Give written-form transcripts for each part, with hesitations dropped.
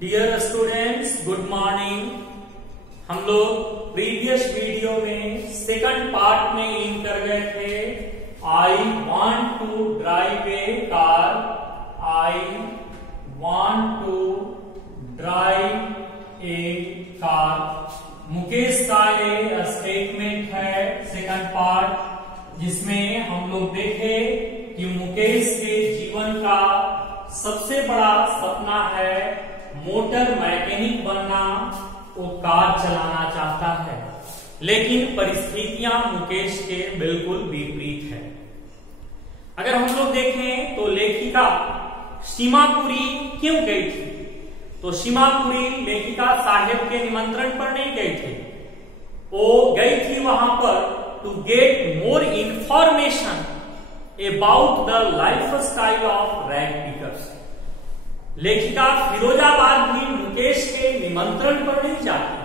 Dear students, good morning. हम लोग previous video में सेकंड पार्ट में इन कर गए थे I want to drive a car. I want to drive a car Mukesh का ये स्टेटमेंट है सेकंड पार्ट, जिसमें हम लोग देखे कि मुकेश के जीवन का सबसे बड़ा सपना है मोटर मैकेनिक बनना। वो कार चलाना चाहता है, लेकिन परिस्थितियां मुकेश के बिल्कुल विपरीत है। अगर हम लोग देखें तो लेखिका सीमापुरी क्यों गई थी, तो सीमापुरी लेखिका साहेब के निमंत्रण पर नहीं गई थी। वो गई थी वहां पर to get more information about the lifestyle of rag pickers. लेखिका फिरोजाबाद भी मुकेश के निमंत्रण पर नहीं जाती,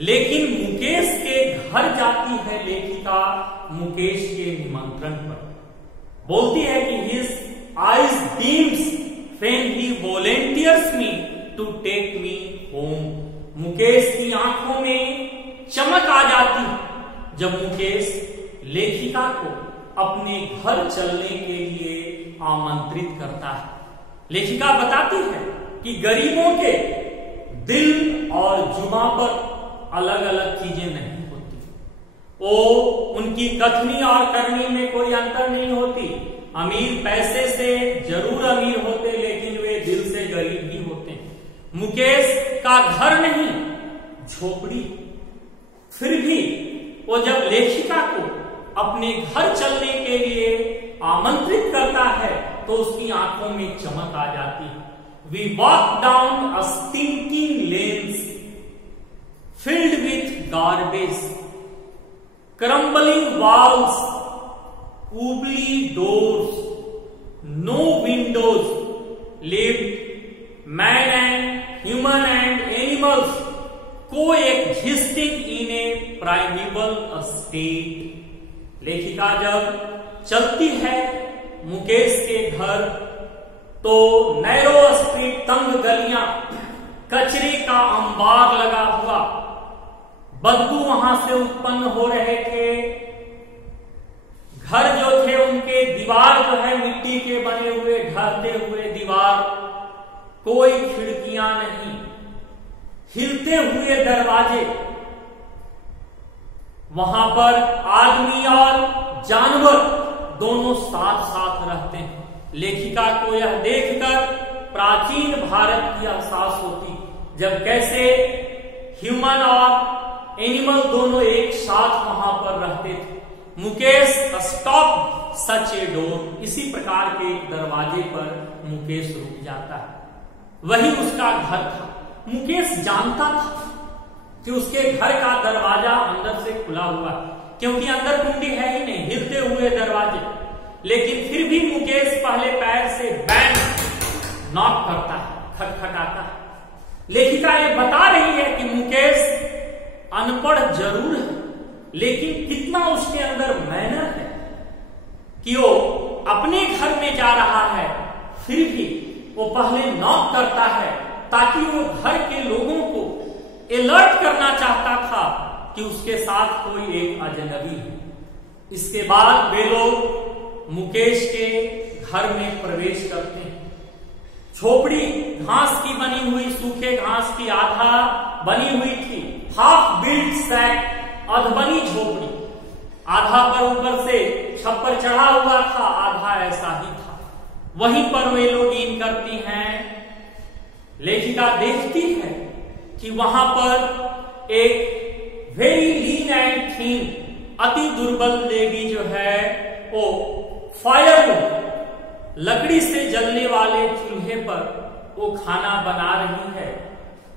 लेकिन मुकेश के घर जाती है लेखिका मुकेश के निमंत्रण पर। बोलती है कि his eyes beams when he volunteers me to take me home। Mukesh की आंखों में चमक आ जाती जब मुकेश लेखिका को अपने घर चलने के लिए आमंत्रित करता है। लेखिका बताती है कि गरीबों के दिल और जुबां पर अलग अलग चीजें नहीं होती। वो उनकी कथनी और करनी में कोई अंतर नहीं होती। अमीर पैसे से जरूर अमीर होते, लेकिन वे दिल से गरीब ही होते। मुकेश का घर नहीं, झोपड़ी। फिर भी वो जब लेखिका को अपने घर चलने के लिए आमंत्रित करता है तो उसकी आंखों में चमक आ जाती है। We walk down a stinking lanes filled with garbage, crumbling walls, wobbly doors, no windows, lived man and human and animals coexisting in a primeval state। लेखिका जब चलती है मुकेश के घर तो नैरो स्ट्रीट, तंग गलियां, कचरे का अंबार लगा हुआ, बदबू वहां से उत्पन्न हो रहे थे। घर जो थे उनके दीवार जो है मिट्टी के बने हुए ढहते हुए दीवार, कोई खिड़कियां नहीं, हिलते हुए दरवाजे। वहां पर आदमी और जानवर दोनों साथ साथ रहते हैं। लेखिका को यह देखकर प्राचीन भारत की एहसास होती, जब कैसे ह्यूमन और एनिमल दोनों एक साथ वहां पर रहते थे। Mukesh stop such a door. इसी प्रकार के एक दरवाजे पर मुकेश रुक जाता है। वही उसका घर था। मुकेश जानता था कि उसके घर का दरवाजा अंदर से खुला हुआ है, क्योंकि अंदर कुंडी है ही नहीं, हिलते हुए दरवाजे। लेकिन फिर भी मुकेश पहले पैर से बैंड नॉक करता है, खटखटाता है। लेखिका ये बता रही है कि मुकेश अनपढ़ जरूर है, लेकिन कितना उसके अंदर मैनर है कि वो अपने घर में जा रहा है, फिर भी वो पहले नॉक करता है, ताकि वो घर के लोगों को अलर्ट करना चाहता था कि उसके साथ कोई एक अजनबी है। इसके बाद वे लोग मुकेश के घर में प्रवेश करते हैं। झोपड़ी घास की बनी हुई, सूखे घास की आधा बनी हुई थी, हाफ बिल्ट सैक, अधबनी झोपड़ी। आधा पर ऊपर से छप्पर चढ़ा हुआ था, आधा ऐसा ही था। वहीं पर वे लोग इन करती हैं। लेखिका देखती है कि वहां पर एक वेरी लीन एंड थीन, अति दुर्बल लेडी जो है वो फायर लकड़ी से जलने वाले चूल्हे पर वो खाना बना रही है।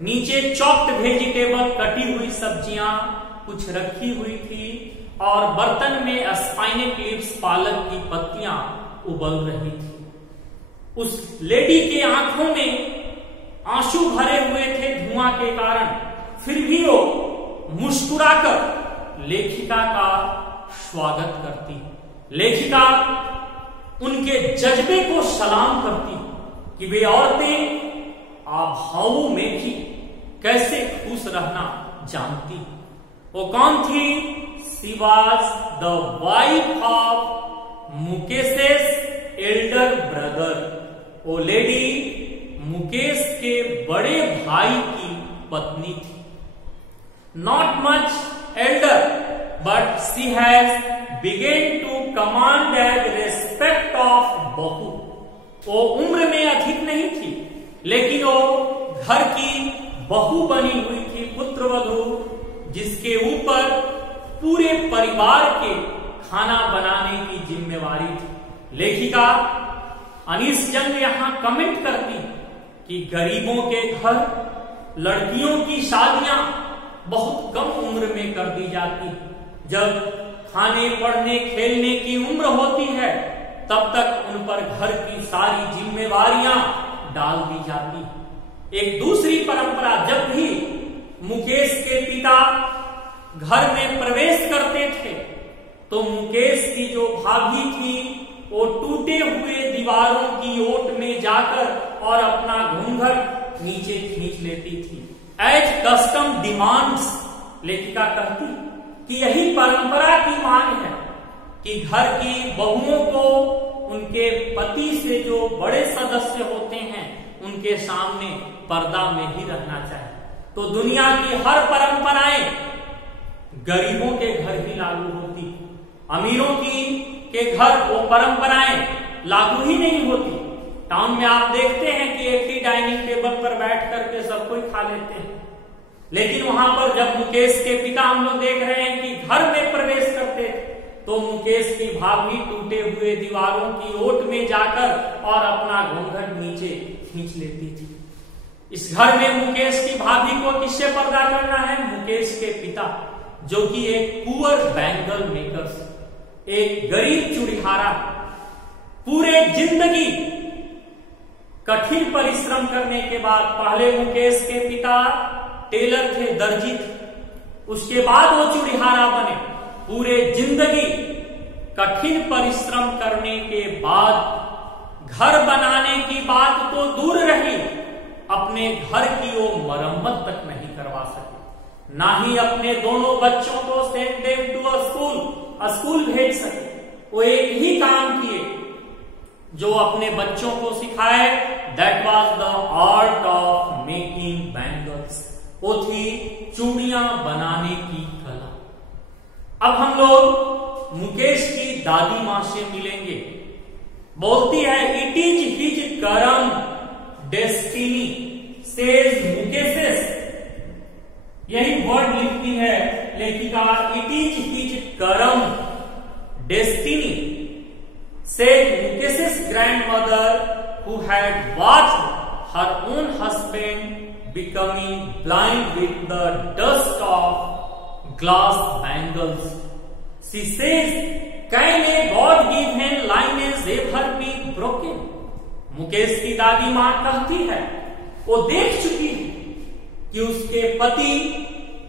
नीचे चॉप्ड वेजिटेबल, कटी हुई सब्जियां कुछ रखी हुई थी, और बर्तन में स्पाइनक लीव्स, पालक की पत्तियां उबल रही थी। उस लेडी के आंखों में आंसू भरे हुए थे धुआं के कारण, फिर भी वो मुस्कुराकर लेखिका का स्वागत करती। लेखिका उनके जज्बे को सलाम करती कि वे औरतें अभावों में भी कैसे खुश रहना जानती। वो कौन थी? She was the wife of Mukesh's elder brother. वो लेडी मुकेश के बड़े भाई की पत्नी थी। Not much elder but she has began to command as respect of बहू। वो उम्र में अधिक नहीं थी, लेकिन वो घर की बहू बनी हुई थी, पुत्रवधू, जिसके ऊपर पूरे परिवार के खाना बनाने की जिम्मेवारी थी। लेखिका अनीस जंग यहां कमेंट करती कि गरीबों के घर लड़कियों की शादियां बहुत कम उम्र में कर दी जाती। जब खाने, पढ़ने, खेलने की उम्र होती है, तब तक उन पर घर की सारी जिम्मेवारियां डाल दी जाती। एक दूसरी परंपरा, जब भी मुकेश के पिता घर में प्रवेश करते थे तो मुकेश की जो भाभी थी वो टूटे हुए दीवारों की ओट में जाकर और अपना घूंघट नीचे खींच लेती थी। एज कस्टम डिमांड्स, लेखिका कहती कि यही परंपरा की मांग है कि घर की बहुओं को उनके पति से जो बड़े सदस्य होते हैं उनके सामने पर्दा में ही रहना चाहिए। तो दुनिया की हर परंपराएं गरीबों के घर ही लागू होती, अमीरों की के घर वो परंपराएं लागू ही नहीं होती। टाउन में आप देखते हैं कि एक ही डाइनिंग टेबल पर बैठ करके सब कोई खा लेते हैं, लेकिन वहां पर जब मुकेश के पिता, हम लोग देख रहे हैं कि घर में प्रवेश करते तो मुकेश की भाभी टूटे हुए दीवारों की ओट में जाकर और अपना घूंघट नीचे खींच लेती थी। इस घर में मुकेश की भाभी को किससे पर्दा करना है? मुकेश के पिता, जो कि एक पुअर बैंगल मेकर्स, एक गरीब चूड़ीहारा, पूरे जिंदगी कठिन परिश्रम करने के बाद, पहले मुकेश के पिता टेलर थे, दर्जी थे, उसके बाद वो चूड़ीहारा बने। पूरे जिंदगी कठिन परिश्रम करने के बाद घर बनाने की बात तो दूर रही, अपने घर की वो मरम्मत तक नहीं करवा सके, ना ही अपने दोनों बच्चों को सेंड देम टू स्कूल भेज सके। वो एक ही काम किए जो अपने बच्चों को सिखाए, that was the art of making bangles. वो थी चूड़ियां बनाने की कला। अब हम लोग मुकेश की दादी मां से मिलेंगे। बोलती है, इट इज हिज करम डेस्टिनी सेज मुकेशेस। यही वर्ड लिखती है लेखिका, इट इज हिज करम destiny says Mukesh's grandmother who had watched her own husband becoming blind with the dust of glass bangles. She says, can a God-given lineage ever be broken? Mukesh की दादी मां कहती है, वो देख चुकी है कि उसके पति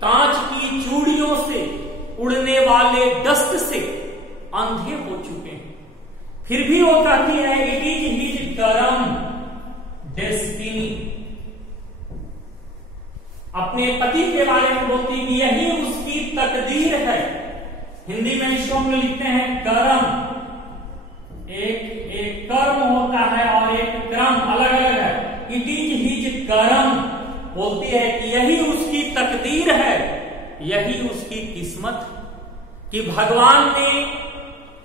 कांच की चूड़ियों से, उड़ने वाले डस्ट से अंधे हो चुके हैं, फिर भी वो कहती है, इट इज हिज करम डेस्टिनी। अपने पति के बारे में बोलती कि यही उसकी तकदीर है। हिंदी में इसको हम लिखते हैं कर्म। एक कर्म होता है और एक क्रम अलग अलग है। इट इज हिज कर्म, बोलती है कि यही उसकी तकदीर है, यही उसकी किस्मत कि भगवान ने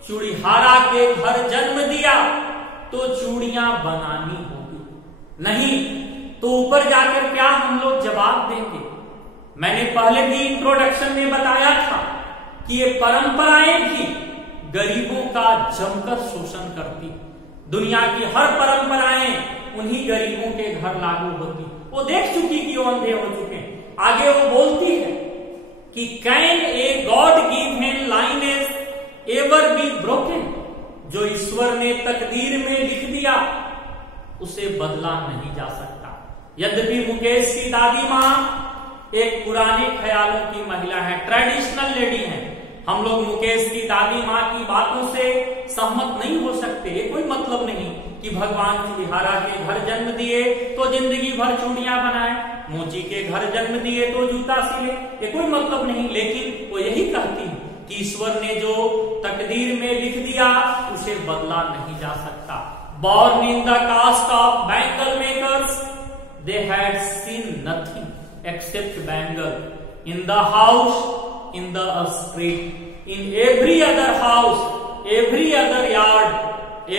चूड़ीहारा के घर जन्म दिया तो चूड़ियां बनानी होगी, नहीं तो ऊपर जाकर क्या हम लोग जवाब देंगे। मैंने पहले भी इंट्रोडक्शन में बताया था कि ये परंपराएं भी गरीबों का जमकर शोषण करती। दुनिया की हर परंपराएं उन्हीं गरीबों के घर लागू होती। वो देख चुकी कि वो अंधे हो चुके हैं। आगे वो बोलती है कि can a god given lineage ever be broken? जो ईश्वर ने तकदीर में लिख दिया उसे बदला नहीं जा सकता। यद्यपि मुकेश की दादी मां एक पुराने ख्यालों की महिला है, ट्रेडिशनल लेडी है, हम लोग मुकेश की दादी मां की बातों से सहमत नहीं हो सकते, कोई मतलब नहीं कि भगवान चूड़ीहारा के घर जन्म दिए तो जिंदगी भर चूड़ियां बनाए, मोची के घर जन्म दिए तो जूता सिले, ये कोई मतलब नहीं। लेकिन वो यही कहती है कि ईश्वर ने जो तकदीर में लिख दिया उसे बदला नहीं जा सकता। Born in the caste of bangle makers, they had seen nothing except bangle. In the house, in the street, in every other house, every other yard,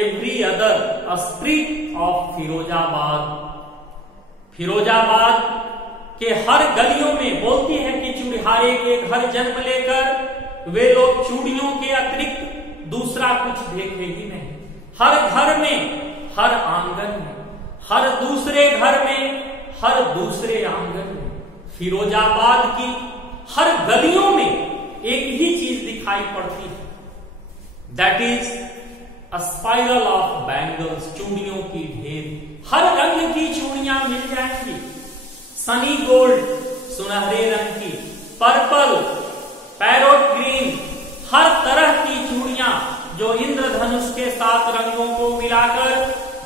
every other street of Firozabad. Firozabad के हर गलियों में बोलती है कि चूड़ीहारे के घर जन्म लेकर वे लोग चूड़ियों के अतिरिक्त दूसरा कुछ देखे ही नहीं। हर घर में, हर आंगन में, हर दूसरे घर में, हर दूसरे आंगन में, फिरोजाबाद की हर गलियों में एक ही चीज दिखाई पड़ती है, that is a spiral of bangles, चूड़ियों की ढेर। हर रंग की चूड़ियां मिल जाएंगी, सनी गोल्ड सुनहरे रंग की, पर्पल, पैरोट ग्रीन, हर तरह की चूड़ियां जो इंद्रधनुष के 7 रंगों को मिलाकर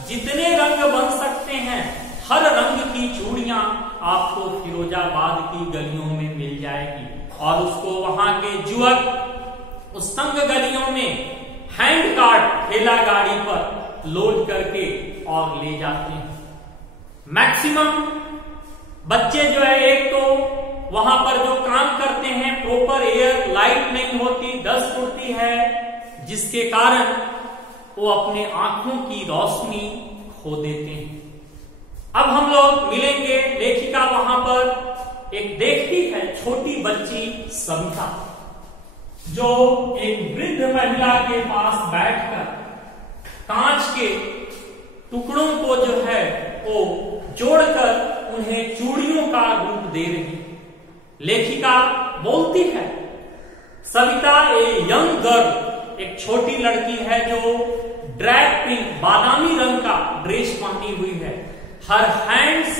जितने रंग बन सकते हैं, हर रंग की चूड़ियां आपको फिरोजाबाद की गलियों में मिल जाएगी। और उसको वहां के युवक उस तंग गलियों में हैंड कार्ट, ठेला गाड़ी पर लोड करके और ले जाते हैं। मैक्सिमम बच्चे जो है, एक तो वहां पर जो काम करते हैं प्रॉपर एयर लाइट नहीं होती, डस्ट उड़ती है, जिसके कारण वो अपने आंखों की रोशनी खो देते हैं। अब हम लोग मिलेंगे, लेखिका वहां पर एक देखती है छोटी बच्ची सविता, जो एक वृद्ध महिला के पास बैठकर कांच के टुकड़ों को जो है वो जोड़कर उन्हें चूड़ियों का रूप दे रही। लेखिका बोलती है, सविता ए यंग गर्ल, एक छोटी लड़की है जो ड्रैग पिंक बादामी रंग का ड्रेस पहनी हुई है। Her hands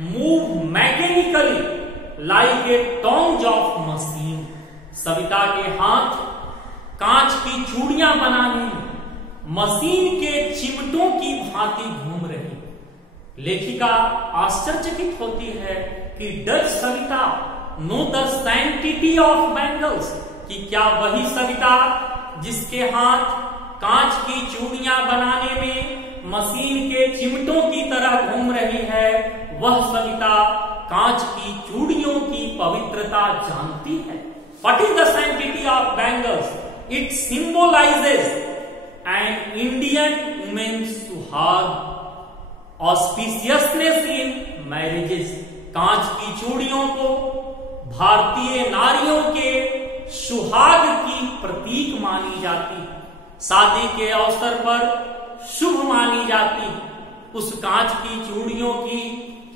move mechanically like a tongs of machine. Savita के हाथ कांच की चूड़ियां बनाने में मशीन के चिमटों की भांति घूम रही। लेखिका आश्चर्यचकित होती है कि does Savita no the sanctity of bangles, कि क्या वही सविता जिसके हाथ कांच की चूड़ियां बनाने में मशीन के चिमटों की तरह घूम रही है, वह सविता कांच की चूड़ियों की पवित्रता जानती है। What is the sanctity of bangles? It symbolizes an Indian woman's suhag, auspiciousness in marriages। कांच की चूड़ियों को भारतीय नारियों के सुहाग की प्रतीक मानी जाती है, शादी के अवसर पर शुभ मानी जाती है। उस कांच की चूड़ियों की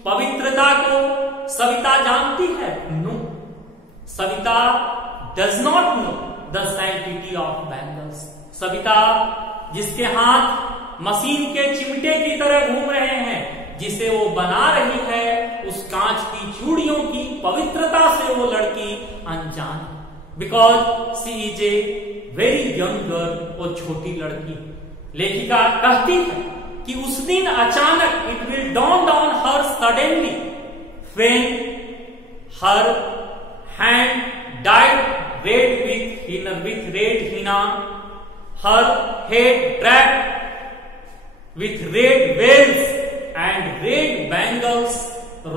पवित्रता को सविता जानती है? No, Savita does not know the sanctity of bangles. Savita जिसके हाथ मशीन के चिमटे की तरह घूम रहे हैं, जिसे वो बना रही है, उस कांच की चूड़ियों की पवित्रता से वो लड़की अनजान है। Because she is a very young girl, वो छोटी लड़की। लेखिका कहती है कि उस दिन अचानक it will dawn on her suddenly when her hand dyed red with red henna, her head draped with red veils and red bangles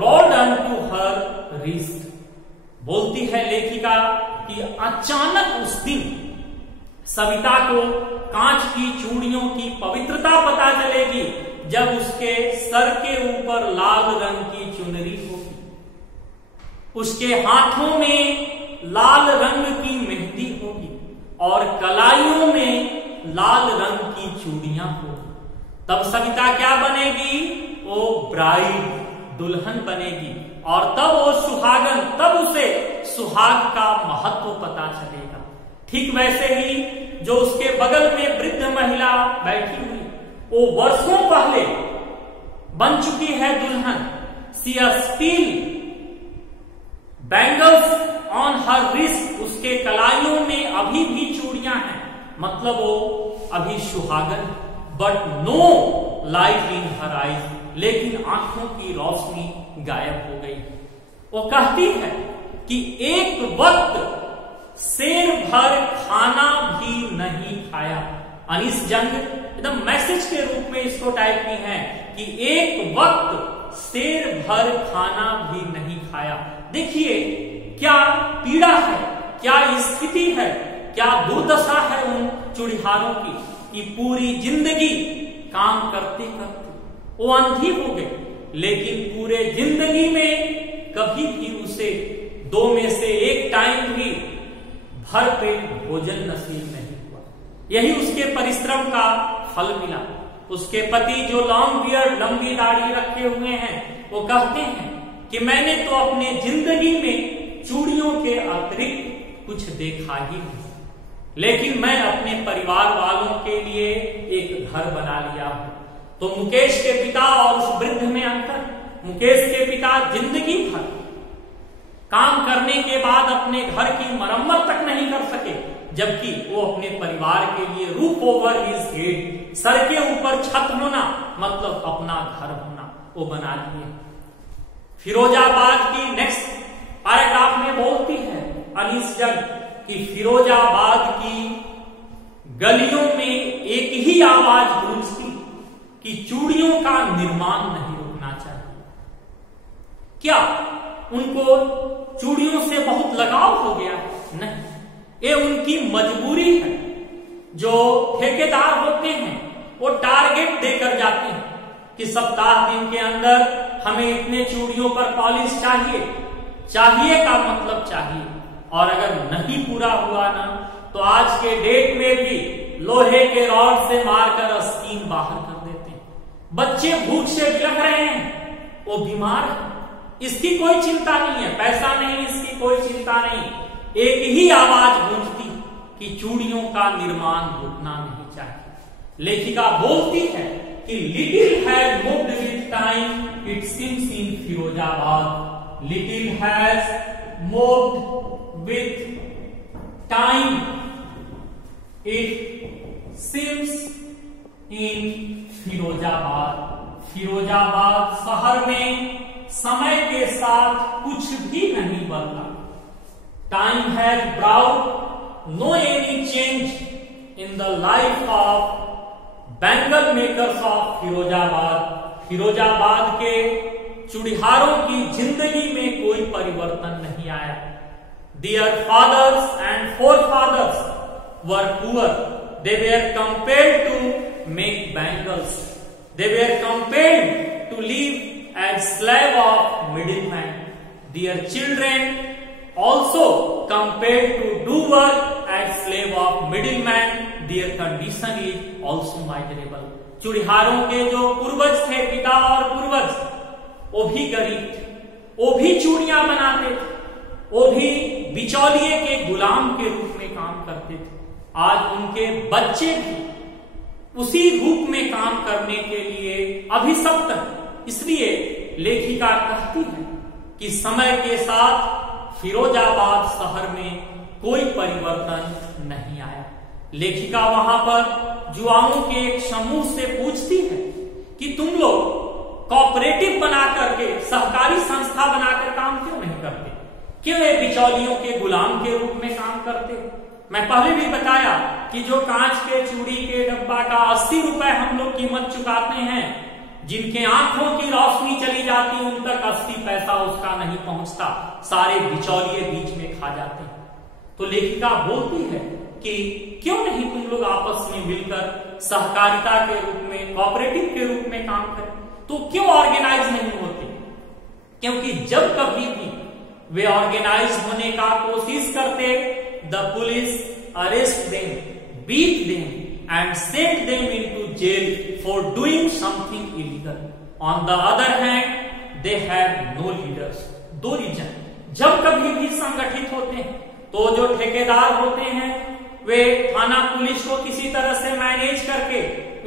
rolled onto her wrist। बोलती है लेखिका कि अचानक उस दिन सविता को कांच की चूड़ियों की पवित्रता पता चलेगी जब उसके सर के ऊपर लाल रंग की चुनरी होगी, उसके हाथों में लाल रंग की मेहंदी होगी और कलाइयों में लाल रंग की चूड़ियां होगी। तब सविता क्या बनेगी? वो ब्राइड, दुल्हन बनेगी। और तब वो सुहागन, तब उसे सुहाग का महत्व पता चलेगा। ठीक वैसे ही जो उसके बगल में वृद्ध महिला बैठी हुई, वो वर्षों पहले बन चुकी है दुल्हन। See still bangles on her wrist, उसके कलाइयों में अभी भी चूड़ियां हैं, मतलब वो अभी सुहागन। But no light in her eyes, लेकिन आंखों की रोशनी गायब हो गई। वो कहती है कि एक वक्त शेर भर खाना भी नहीं खाया। अनीस जंग एकदम मैसेज के रूप में इसको टाइप की है कि एक वक्त शेर भर खाना भी नहीं खाया। देखिए क्या पीड़ा है, क्या स्थिति है, क्या दुर्दशा है उन चूड़िहारों की कि पूरी जिंदगी काम करते करते वो अंधी हो गए, लेकिन पूरे जिंदगी में कभी भी उसे 2 में से 1 टाइम भी भर पेट भोजन नसीब नहीं हुआ। यही उसके परिश्रम का फल मिला। उसके पति जो लॉन्ग बियर्ड, लंबी दाढ़ी रखे हुए हैं, वो कहते हैं कि मैंने तो अपने जिंदगी में चूड़ियों के अतिरिक्त कुछ देखा ही नहीं, लेकिन मैं अपने परिवार वालों के लिए एक घर बना लिया हूं। तो मुकेश के पिता और उस वृद्ध में अंतर, मुकेश के पिता जिंदगी भर काम करने के बाद अपने घर की मरम्मत तक नहीं कर सके, जबकि वो अपने परिवार के लिए roof over his head, sir के ऊपर छत होना मतलब अपना घर होना, वो बना लिए। फिरोजाबाद की नेक्स्ट पैराग्राफ में बोलती है अनीस जंग कि फिरोजाबाद की गलियों में एक ही आवाज गूंजती कि चूड़ियों का निर्माण नहीं रुकना चाहिए। क्या उनको चूड़ियों से बहुत लगाव हो गया? नहीं, ये उनकी मजबूरी है। जो ठेकेदार होते हैं वो टारगेट देकर जाते हैं कि सप्ताह दिन के अंदर हमें इतने चूड़ियों पर पॉलिश चाहिए। चाहिए का मतलब चाहिए, और अगर नहीं पूरा हुआ ना तो आज के डेट में भी लोहे के रॉड से मारकर आस्तीन बाहर कर देते हैं। बच्चे भूख से बिलख रहे हैं, वो बीमार है, इसकी कोई चिंता नहीं है, पैसा नहीं, इसकी कोई चिंता नहीं। एक ही आवाज गूंजती कि चूड़ियों का निर्माण रुकना नहीं चाहिए। लेखिका बोलती है कि little has moved with time it seems in Firozabad, little has moved with time it seems in Firozabad. Firozabad शहर में समय के साथ कुछ भी नहीं बदला। Time has brought no any change in the life of bangle makers of Firozabad. Firozabad के चूड़िहारों की जिंदगी में कोई परिवर्तन नहीं आया। Their fathers and forefathers were poor. They were compelled to make bangles. They were compelled to live as slave of middlemen. Their children also compelled to do work as slave of middlemen. Their condition is also miserable. चूड़िहारों के जो पूर्वज थे, पिता और पूर्वज, वो भी गरीब थे, वो भी चूड़ियां बनाते थे, वो भी बिचौलिए के गुलाम के रूप में काम करते थे। आज उनके बच्चे भी उसी रूप में काम करने के लिए अभिशप्त हैं। इसलिए लेखिका कहती है कि समय के साथ फिरोजाबाद शहर में कोई परिवर्तन नहीं आया। लेखिका वहां पर युवाओं के एक समूह से पूछती है कि तुम लोग कोऑपरेटिव बना करके, सहकारी संस्था बनाकर काम क्यों नहीं करते? क्यों ये बिचौलियों के गुलाम के रूप में काम करते? मैं पहले भी बताया कि जो कांच के चूड़ी के डब्बा का 80 रुपए हम लोग कीमत चुकाते हैं, जिनके आंखों की रोशनी चली जाती उन तक 80 पैसा उसका नहीं पहुंचता, सारे बिचौलिए बीच में खा जाते हैं। तो लेखिका बोलती है कि क्यों नहीं तुम लोग आपस में मिलकर सहकारिता के रूप में, कोऑपरेटिव के रूप में काम करें? तो क्यों ऑर्गेनाइज नहीं होते? क्योंकि जब कभी भी वे ऑर्गेनाइज होने का कोशिश करते, the police arrest them, beat them and send them into jail for doing something illegal. On the other hand they have no leaders. दो रीजन, जब कभी भी संगठित होते हैं तो जो ठेकेदार होते हैं वे थाना पुलिस को किसी तरह से मैनेज करके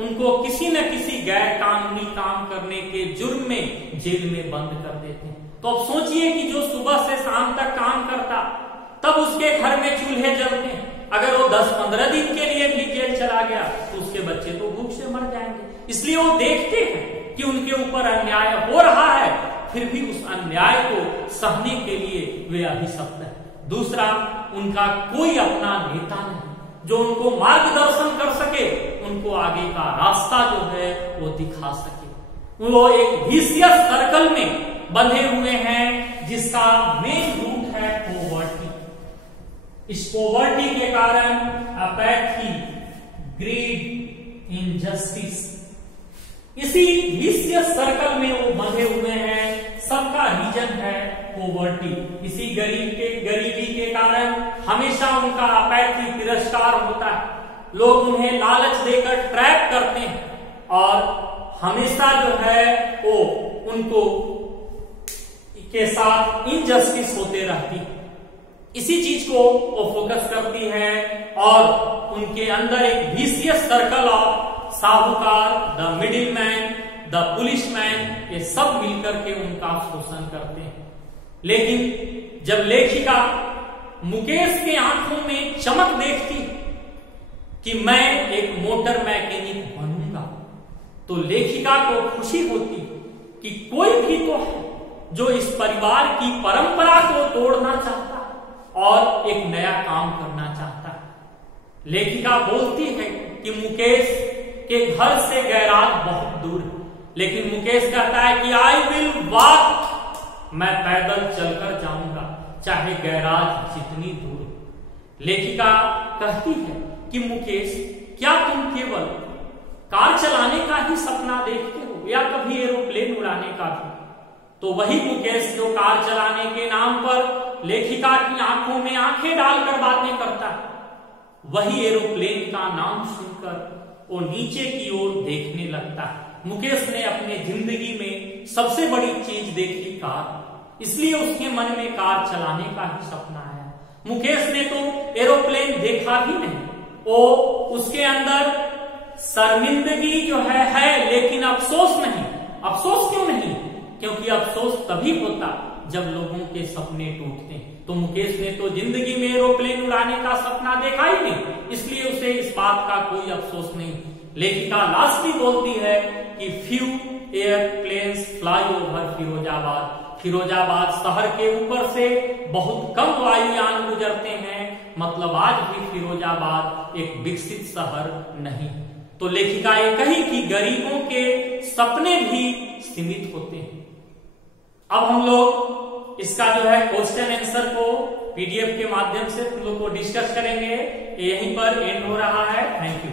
उनको किसी न किसी गैर कानूनी काम करने के जुर्म में जेल में बंद कर देते हैं। तो अब सोचिए कि जो सुबह से शाम तक काम करता, तब उसके घर में चूल्हे जलते हैं, अगर वो 10-15 दिन के लिए भी जेल चला गया तो उसके बच्चे तो भूख से मर जाएंगे। इसलिए वो देखते हैं कि उनके ऊपर अन्याय हो रहा है, फिर भी उस अन्याय को सहने के लिए वे अभिशप्त हैं। दूसरा, उनका कोई अपना नेता नहीं जो उनको मार्गदर्शन कर सके, उनको आगे का रास्ता जो है वो दिखा सके। वो एक विशियस सर्कल में बंधे हुए हैं जिसका मेन रूट है पॉवर्टी। इस पॉवर्टी के कारण अपैथी, ग्रीड, इनजस्टिस, इसी विशियस सर्कल में वो बंधे हुए हैं। सबका रीजन है पॉवर्टी। इसी गरीबी के कारण हमेशा उनका अपैथी, तिरस्कार होता है। लोग उन्हें लालच देकर ट्रैप करते हैं और हमेशा जो है वो उनको के साथ इनजस्टिस होते रहती है। इसी चीज को वो फोकस करती है और उनके अंदर एक विशियस सर्कल ऑफ साहूकार, the middle man, the policeman, ये सब मिलकर के उनका शोषण करते हैं। लेकिन जब लेखिका मुकेश के आंखों में चमक देखती कि मैं एक मोटर मैकेनिक बनूंगा, तो लेखिका को खुशी होती कि कोई भी तो है जो इस परिवार की परंपरा को तोड़ना चाहता है और एक नया काम करना चाहता है। लेखिका बोलती है कि मुकेश के घर से गैराज बहुत दूर है, लेकिन मुकेश कहता है कि आई विल वॉक, मैं पैदल चलकर जाऊंगा चाहे गैराज जितनी दूर हो। लेखिका कहती है कि मुकेश, क्या तुम केवल कार चलाने का ही सपना देखते हो या कभी एरोप्लेन उड़ाने का भी? तो वही मुकेश जो कार चलाने के नाम पर लेखिका की आंखों में आंखें डालकर बातें करता है, वही एरोप्लेन का नाम सुनकर वो नीचे की ओर देखने लगता है। मुकेश ने अपने जिंदगी में सबसे बड़ी चीज देखी कार, इसलिए उसके मन में कार चलाने का ही सपना आया। मुकेश ने तो एरोप्लेन देखा भी नहीं, वो उसके अंदर शर्मिंदगी जो है लेकिन अफसोस नहीं। अफसोस क्यों नहीं? क्योंकि अफसोस तभी होता जब लोगों के सपने टूटते हैं। तो मुकेश ने तो जिंदगी में एरोप्लेन उड़ाने का सपना देखा ही नहीं, इसलिए उसे इस बात का कोई अफसोस नहीं। लेखिका लास्ट में बोलती है कि few airplanes fly over Firozabad. Firozabad शहर के ऊपर से बहुत कम वायुयान गुजरते हैं, मतलब आज भी फिरोजाबाद एक विकसित शहर नहीं। तो लेखिका ये कही कि गरीबों के सपने भी सीमित होते हैं। अब हम लोग इसका जो है क्वेश्चन आंसर को पीडीएफ के माध्यम से तुम लोग को डिस्कस करेंगे। यहीं पर एंड हो रहा है। Thank you.